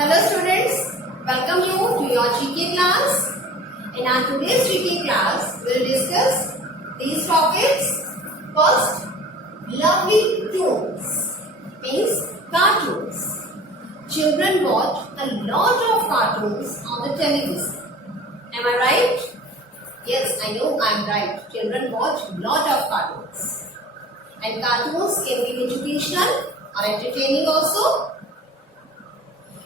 Hello students, welcome you to your GK class. In our today's GK class, we will discuss these topics. First, lovely toons means cartoons. Children watch a lot of cartoons on the television. Am I right? Yes, I know I am right. Children watch a lot of cartoons. And cartoons can be educational or entertaining also.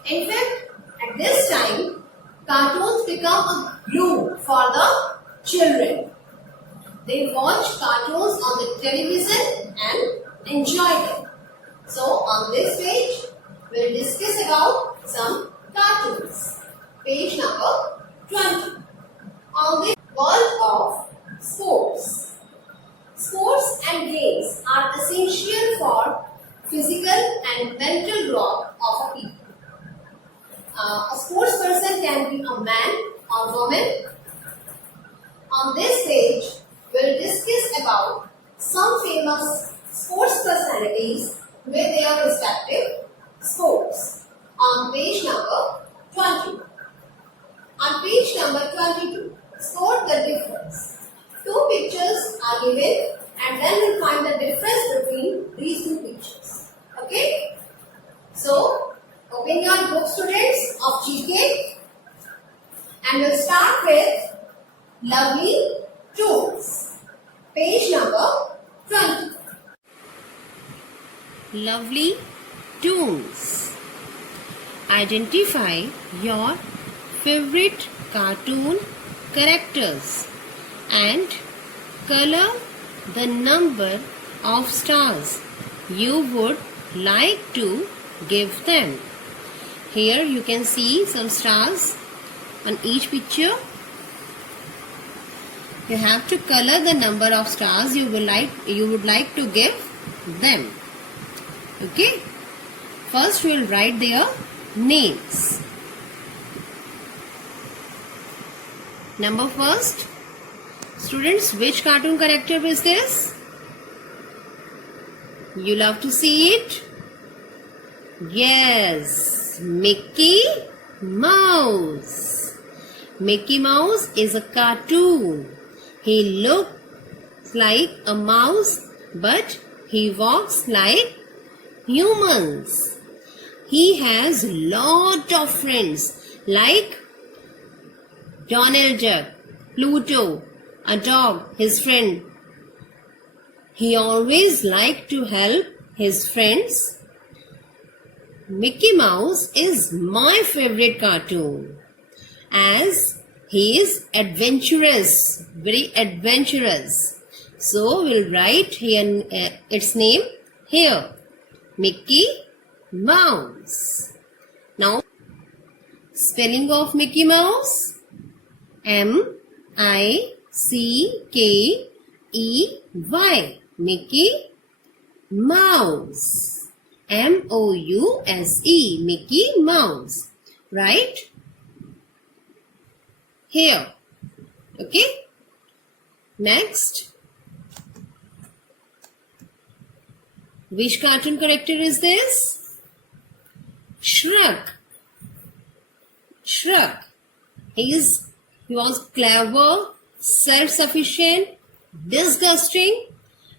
In fact, at this time, cartoons become a glue for the children. They watch cartoons on the television and enjoy them. So, on this page, we will discuss about some cartoons. Page number 20. On the world of sports. Sports and games are essential for physical and mental growth of a people. A sports person can be a man or woman. On this page, we will discuss about some famous sports personalities with their respective sports. On page number 20. On page number 22, spot the difference. Two pictures are given and then we will find the difference between these two pictures. Okay? So, open your book, students, of GK, and we'll start with lovely toons. Page number 20. Lovely toons. Identify your favorite cartoon characters and color the number of stars you would like to give them. Here you can see some stars on each picture. You have to color the number of stars you would like to give them. Okay. First we will write their names. Number first, students, which cartoon character is this? You love to see it? Yes, Mickey Mouse. Mickey Mouse is a cartoon. He looks like a mouse, but he walks like humans. He has lot of friends like Donald Duck, Pluto, a dog, his friend. He always liked to help his friends. Mickey Mouse is my favorite cartoon as he is adventurous, very adventurous. So we'll write here its name here, Mickey Mouse. Now spelling of Mickey Mouse. M-I-C-K-E-Y, Mickey Mouse. M-O-U-S-E, Mickey Mouse. Right? Here. Okay? Next. Which cartoon character is this? Shrek. Shrek. He was clever, self-sufficient, disgusting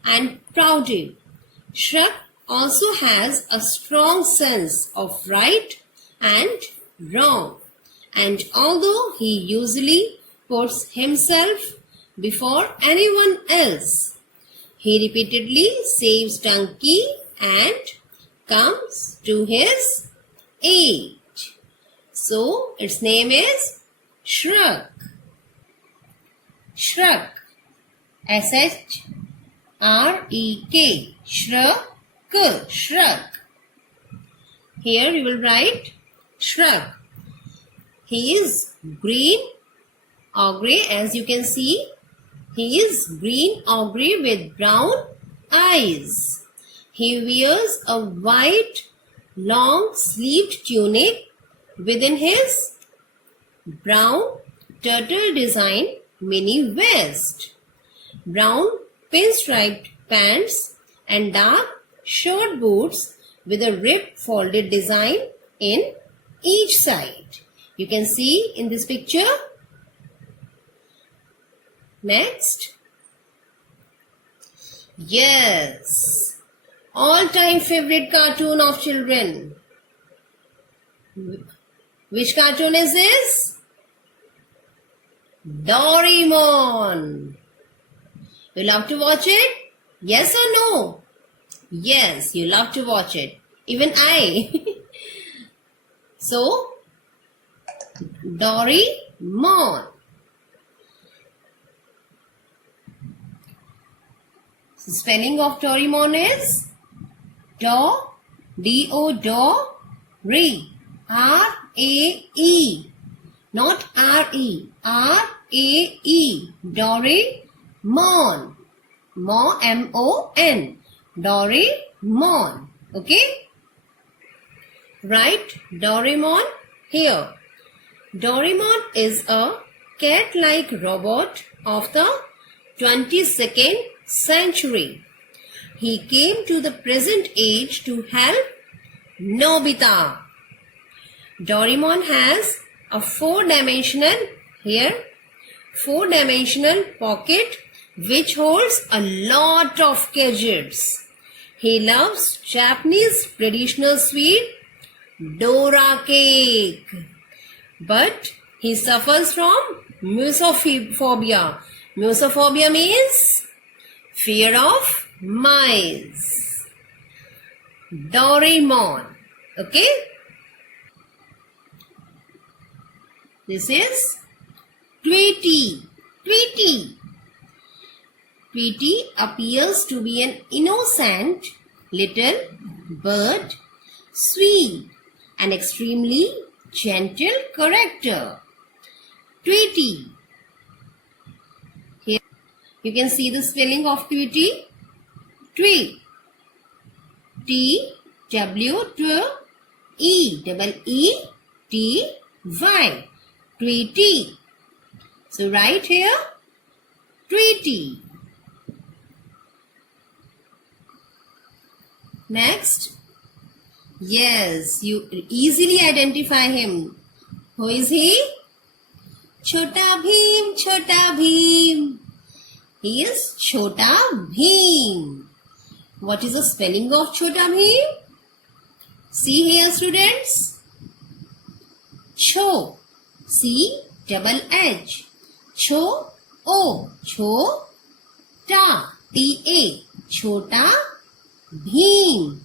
and proud. Shrek also has a strong sense of right and wrong, and although he usually puts himself before anyone else, he repeatedly saves Donkey and comes to his aid. So its name is Shrek. Shrek. S-H-R-E-K. Shrek. Shrek. Here you will write Shrek. He is green or grey, as you can see. He is green or grey with brown eyes. He wears a white long sleeved tunic within his brown turtle design mini vest, brown pinstriped pants and dark short boots with a ribbed folded design in each side. You can see in this picture. Next. Yes. All-time favorite cartoon of children. Which cartoon is this? Doraemon. You love to watch it? Yes or no? Yes, you love to watch it. Even I. So, Doraemon. So, spelling of Doraemon is D-O, R-A-E. Not R-E. R-A-E. Doraemon. M-O-N. Doraemon. Okay? Write Doraemon here. Doraemon is a cat-like robot of the 22nd century. He came to the present age to help Nobita. Doraemon has a four-dimensional pocket which holds a lot of gadgets. He loves Japanese traditional sweet Dora cake. But he suffers from musophobia. Musophobia means fear of mice. Doraemon. Okay? This is Tweety. Tweety. Tweety appears to be an innocent little bird, sweet and extremely gentle character. Tweety. Here you can see the spelling of Tweety. Tweet. T-W-E-E-T-Y. Tweety. So right here, Tweety. Next. Yes, you easily identify him. Who is he? Chota Bheem, Chota Bheem. He is Chota Bheem. What is the spelling of Chota Bheem? See here, students. Cho. C-double-H. Cho. O. Cho. Ta. T-A. Chota Bheem.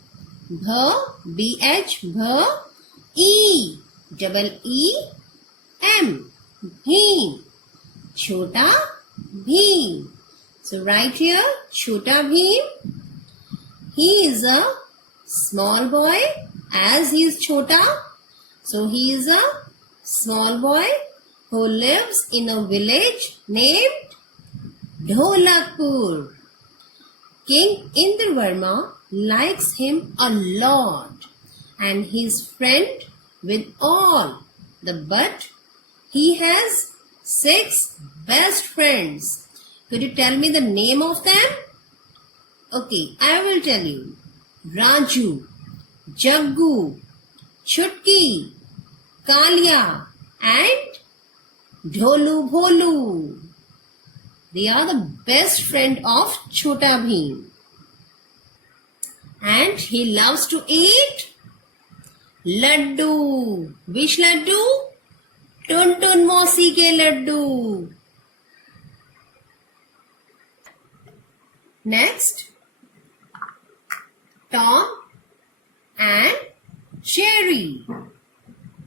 Bh. B-H. Bh. E. Double-E-M. Bheem. Chota Bheem. So right here, Chota Bheem. He is a small boy as he is Chota. So he is a small boy who lives in a village named Dholakpur. King Indravarma likes him a lot and he's friend with all. But he has 6 best friends. Could you tell me the name of them? Okay, I will tell you. Raju, Jaggu, Chutki, Kalia and Dholu Bholu. They are the best friend of Chota Bheem. And he loves to eat laddu. Which laddu? Tuntun Mausi ke laddu. Next, Tom and Jerry.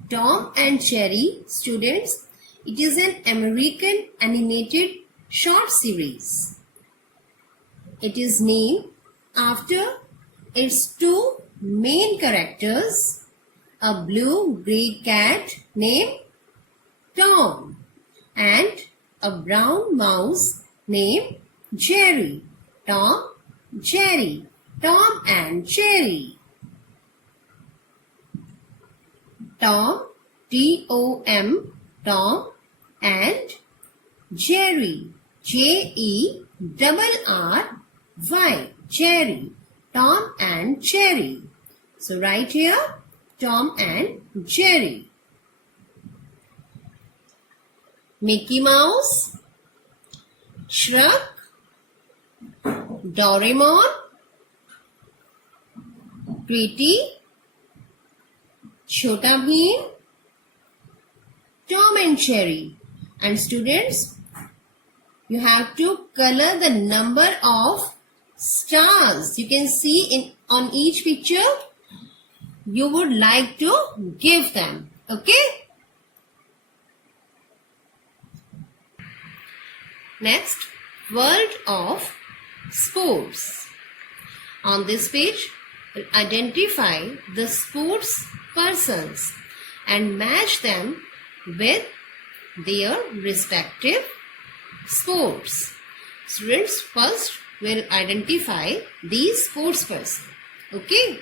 Tom and Jerry, students, it is an American animated short series. It is named after its 2 main characters, a blue-gray cat named Tom and a brown mouse named Jerry. Tom, Jerry. Tom and Jerry. Tom, T-O-M, Tom and Jerry. J-E-R-R-Y. Jerry. Tom and Jerry. So right here, Tom and Jerry. Mickey Mouse, Shrek, Doraemon, Tweety, Chhota Bheem, Tom and Jerry. And students, you have to color the number of stars you can see on each picture you would like to give them. Okay? Next, world of sports. On this page, identify the sports persons and match them with their respective sports. Students, first will identify these sports persons. Okay?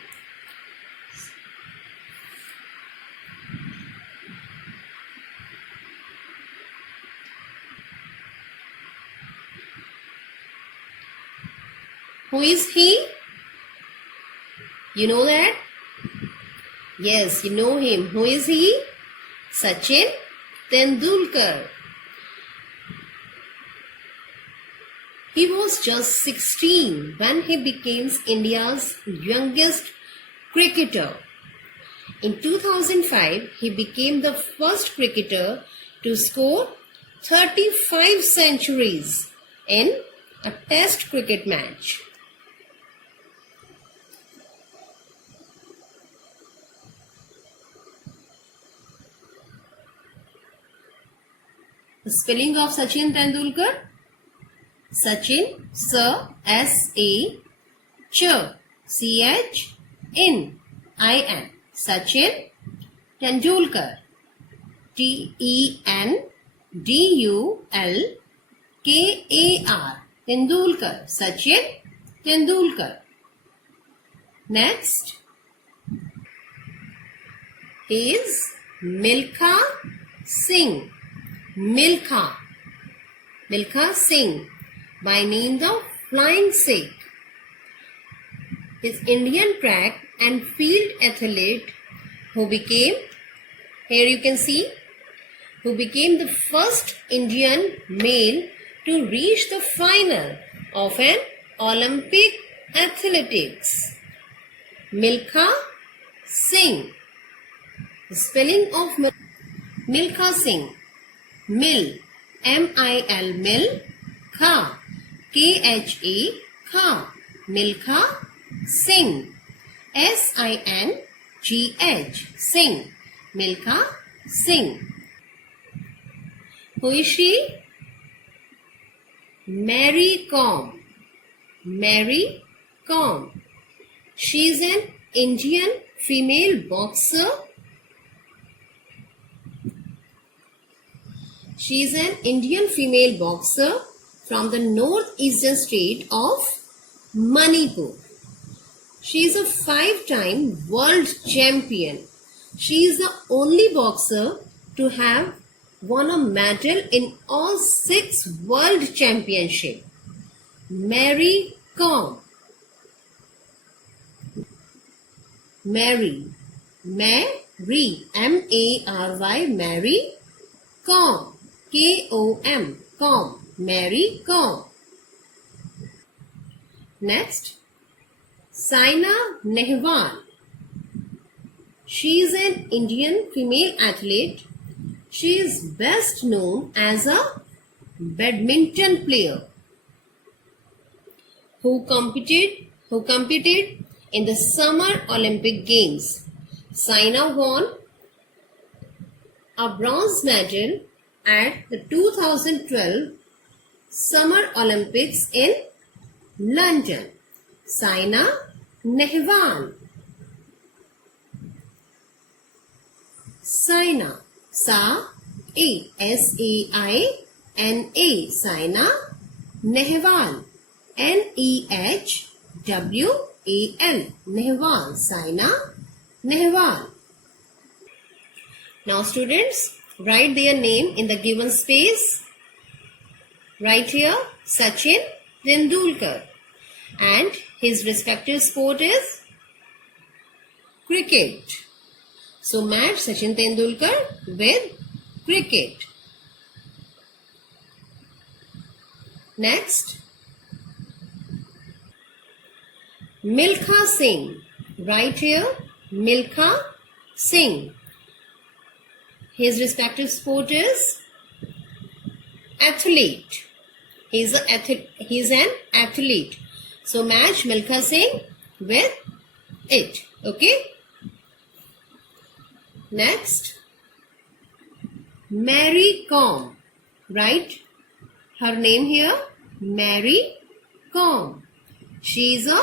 Who is he? You know that? Yes, you know him. Who is he? Sachin Tendulkar. He was just 16 when he became India's youngest cricketer. In 2005, he became the first cricketer to score 35 centuries in a test cricket match. The spelling of Sachin Tendulkar. Sachin, Sir, S-A, Ch, C-H-N-I-N. Sachin Tendulkar. T-E-N-D-U-L-K-A-R. Tendulkar. Sachin Tendulkar. Next is Milkha Singh. Milkha Singh, by name the Flying Sikh, is Indian track and field athlete who became, here you can see, who became the first Indian male to reach the final of an Olympic athletics. Milkha Singh. The spelling of Milkha Singh. Mil, M-I-L, Mil, Kha, K-H-A, Kha, Milkha Singh, S-I-N-G-H, Singh, Milkha Singh. Who is she? Mary Kom. Mary Kom. She is an Indian female boxer. She is an Indian female boxer from the northeastern state of Manipur. She is a 5-time world champion. She is the only boxer to have won a medal in all 6 world championships. Mary Kom. Mary, M-A-R-Y, Mary Kom. K-O-M, Kom, Mary Kom. Next, Saina Nehwal. She is an Indian female athlete. She is best known as a badminton player who competed in the Summer Olympic Games. Saina won a bronze medal at the 2012 Summer Olympics in London. Saina Nehwal. Saina, S-A-I-N-A, Saina Nehwal, N-E-H-W-A-L, Nehwal, Saina Nehwal. Now students, write their name in the given space. Right here, Sachin Tendulkar, and his respective sport is cricket. So match Sachin Tendulkar with cricket. Next, Milkha Singh. Right here, Milkha Singh. His respective sport is athlete. He's an athlete. So match Milkha Singh with it. Okay. Next, Mary Kom. Right? Her name here, Mary Kom. She is a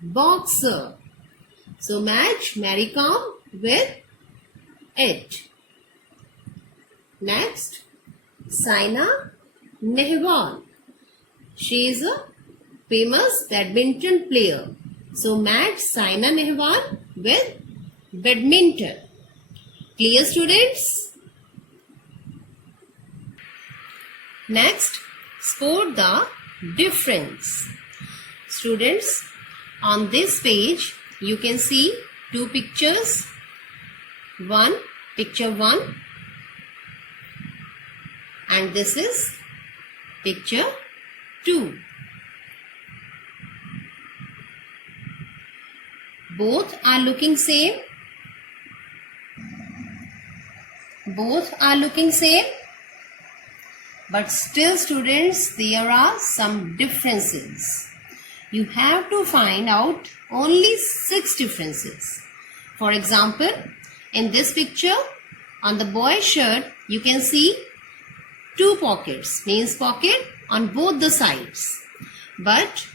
boxer. So match Mary Kom with it. Next, Saina Nehwal. She is a famous badminton player. So match Saina Nehwal with badminton. Clear, students? Next, spot the difference. Students, on this page, you can see two pictures. Picture 1, and this is picture 2. Both are looking same. Both are looking same. But still, students, there are some differences. You have to find out only 6 differences. For example, in this picture, on the boy's shirt, you can see 2 pockets, means pocket on both the sides. But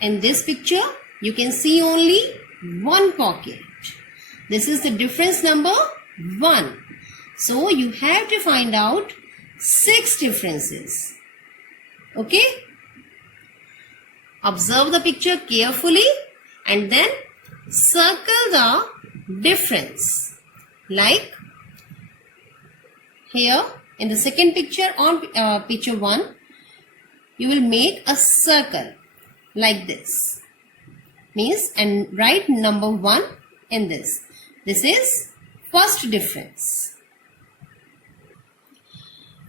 in this picture, you can see only 1 pocket. This is the difference number 1. So you have to find out 6 differences. Okay? Observe the picture carefully and then circle the difference. Like here in the second picture, on picture 1, you will make a circle like this. Means, and write number 1 in this. This is first difference.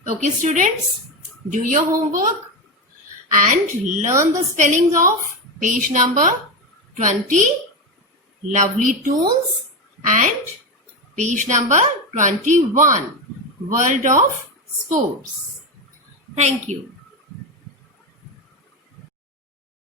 Okay, students, do your homework and learn the spellings of page number 20, Lovely Tools, and page number 21, World of Sports. Thank you.